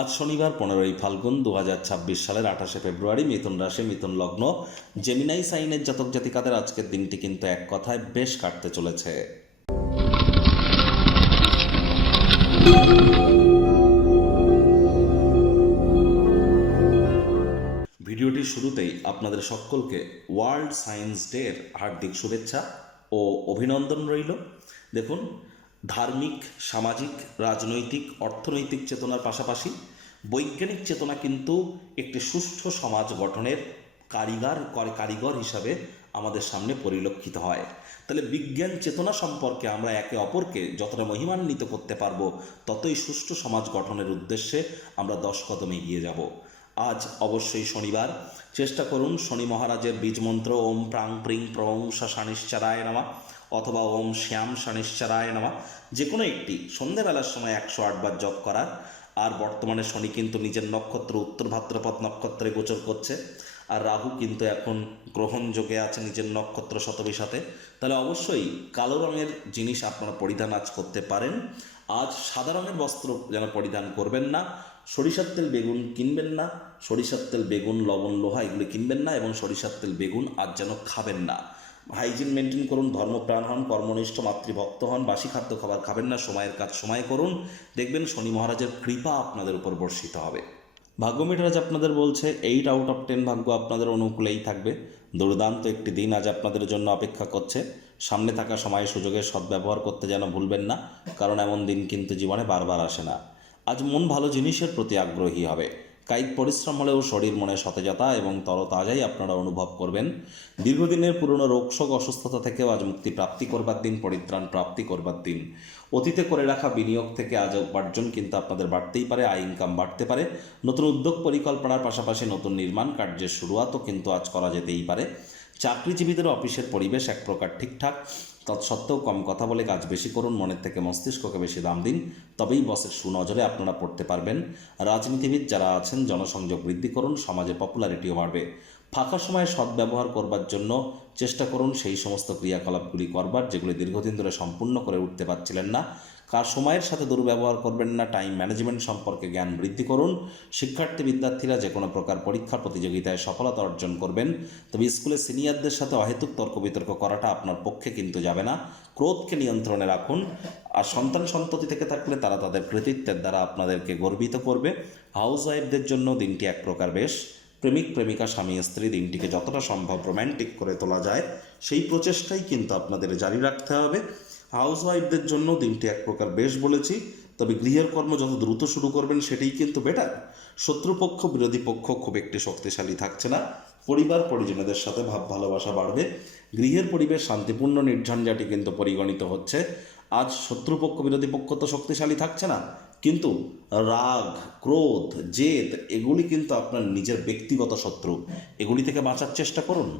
আজ শনিবার 15ই ফাল্গুন 2026 সালের 28শে ফেব্রুয়ারি, মিথুন রাশি, মিথুন লগ্ন, জেমিনাই সাইনের জাতক জাতিকাদের আজকের দিনটি কিন্তু এক কথায় বেশ কাটতে চলেছে। ভিডিওটির শুরুতেই আপনাদের সকলকে ওয়ার্ল্ড সায়েন্স ডের হার্দিক শুভেচ্ছা ও অভিনন্দন রইল। দেখুন, ধার্মিক, সামাজিক, রাজনৈতিক, অর্থনৈতিক চেতনার পাশাপাশি বৈজ্ঞানিক চেতনা কিন্তু একটি সুষ্ঠু সমাজ গঠনের কারিগর হিসাবে আমাদের সামনে পরিলক্ষিত হয়। তাহলে বিজ্ঞান চেতনা সম্পর্কে আমরা একে অপরকে যতটা মহিমান্বিত করতে পারবো, ততই সুষ্ঠু সমাজ গঠনের উদ্দেশ্যে আমরা 10 কদম এগিয়ে যাব। আজ অবশ্যই শনিবার, চেষ্টা করুন শনি মহারাজের বীজমন্ত্র ওম প্রাং প্রিং প্রং শানিশ্চারায় নামা অথবা ওম শ্যাম শানিশ্চারায় নামা যে কোনো একটি সন্ধ্যেবেলার সময় 108 বার জপ করার। আর বর্তমানে শনি কিন্তু নিজের নক্ষত্র উত্তর ভাদ্রপদ নক্ষত্রে গোচর করছে, আর রাহু কিন্তু এখন গ্রহণ যোগে আছে নিজের নক্ষত্র শতবিশাতে। তাহলে অবশ্যই কালো রঙের জিনিস আপনারা পরিধান আজ করতে পারেন। আজ সাদা রঙের বস্ত্র যেন পরিধান করবেন না, সরিষার তেল বেগুন কিনবেন না, সরিষার তেল বেগুন লবণ লোহা এগুলি কিনবেন না, এবং সরিষার তেল বেগুন আজ যেন খাবেন না। হাইজিন মেনটেন করুন, ধর্মপ্রাণ হন, কর্মনিষ্ঠ, মাতৃভক্ত হন, বাসি খাদ্য খাবার খাবেন না, সময়ের কাজ সময় করুন, দেখবেন শনি মহারাজের কৃপা আপনাদের উপর বর্ষিত হবে। ভাগ্য মিটারাজ আপনাদের বলছে 8 আউট অফ 10 ভাগ্য আপনাদের অনুকূলেই থাকবে। দুর্দান্ত একটি দিন আজ আপনাদের জন্য অপেক্ষা করছে। সামনে থাকা সময় সুযোগের সদ্ব্যবহার করতে যেন ভুলবেন না, কারণ এমন দিন কিন্তু জীবনে বারবার আসে না। আজ মন ভালো জিনিসের প্রতি আগ্রহী হবে। কায়িক পরিশ্রম হলেও শরীর মনে সতেজতা এবং তরতাজাই আপনারা অনুভব করবেন। দীর্ঘদিনের পুরনো রোগশোক অসুস্থতা থেকেও আজ মুক্তি প্রাপ্তি করবার দিন, পরিত্রাণ প্রাপ্তি করবার দিন। অতীতে করে রাখা বিনিয়োগ থেকে আজ উপার্জন কিন্তু আপনাদের বাড়তেই পারে, আয় ইনকাম বাড়তে পারে। নতুন উদ্যোগ পরিকল্পনার পাশাপাশি নতুন নির্মাণ কার্যের শুরুয়াতও কিন্তু আজ করা যেতেই পারে। চাকরিজীবীদের অফিসের পরিবেশ এক প্রকার ঠিকঠাক, তৎসত্ত্বেও কম কথা বলে কাজ বেশি করুন, মনের থেকে মস্তিষ্ককে বেশি দাম দিন, তবেই বসের সুনজরে আপনারা পড়তে পারবেন। রাজনীতিবিদ যারা আছেন জনসংযোগ বৃদ্ধি করুন, সমাজে পপুলারিটিও বাড়বে। ফাঁকা সময়ে সদ্ব্যবহার করবার জন্য চেষ্টা করুন সেই সমস্ত ক্রিয়াকলাপগুলি করবার যেগুলি দীর্ঘদিন ধরে সম্পূর্ণ করে উঠতে পারছিলেন না। কার সময়ের সাথে দুর্ব্যবহার করবেন না, টাইম ম্যানেজমেন্ট সম্পর্কে জ্ঞান বৃদ্ধি করুন। শিক্ষার্থী বিদ্যার্থীরা যে কোনো প্রকার পরীক্ষা প্রতিযোগিতায় সফলতা অর্জন করবেন, তবে স্কুলে সিনিয়রদের সাথে অহেতুক তর্ক বিতর্ক করাটা আপনার পক্ষে কিন্তু যাবে না। ক্রোধকে নিয়ন্ত্রণে রাখুন। আর সন্তান সন্ততি থেকে থাকলে তারা তাদের কৃতিত্বের দ্বারা আপনাদেরকে গর্বিত করবে। হাউস ওয়াইফদের জন্য দিনটি এক প্রকার বেশ। প্রেমিক প্রেমিকা স্বামী স্ত্রী দিনটিকে যতটা সম্ভব রোম্যান্টিক করে তোলা যায় সেই প্রচেষ্টাই কিন্তু আপনাদের জারি রাখতে হবে। হাউস ওয়াইফদের জন্য দিনটি এক প্রকার বেশ বলেছি, তবে গৃহের কর্ম যত দ্রুত শুরু করবেন সেটাই কিন্তু বেটার। শত্রুপক্ষ বিরোধী পক্ষ খুব একটি শক্তিশালী থাকছে না। পরিবার পরিজনদের সাথে ভাব ভালোবাসা বাড়বে। গৃহের পরিবেশ শান্তিপূর্ণ নির্ঝঞ্ঝাটি কিন্তু পরিগণিত হচ্ছে। আজ শত্রুপক্ষ বিরোধী পক্ষ তো শক্তিশালী থাকছে না, কিন্তু রাগ, ক্রোধ, জেদ এগুলি কিন্তু আপনার নিজের ব্যক্তিগত শত্রু। এগুলি থেকে বাঁচার চেষ্টা করুন।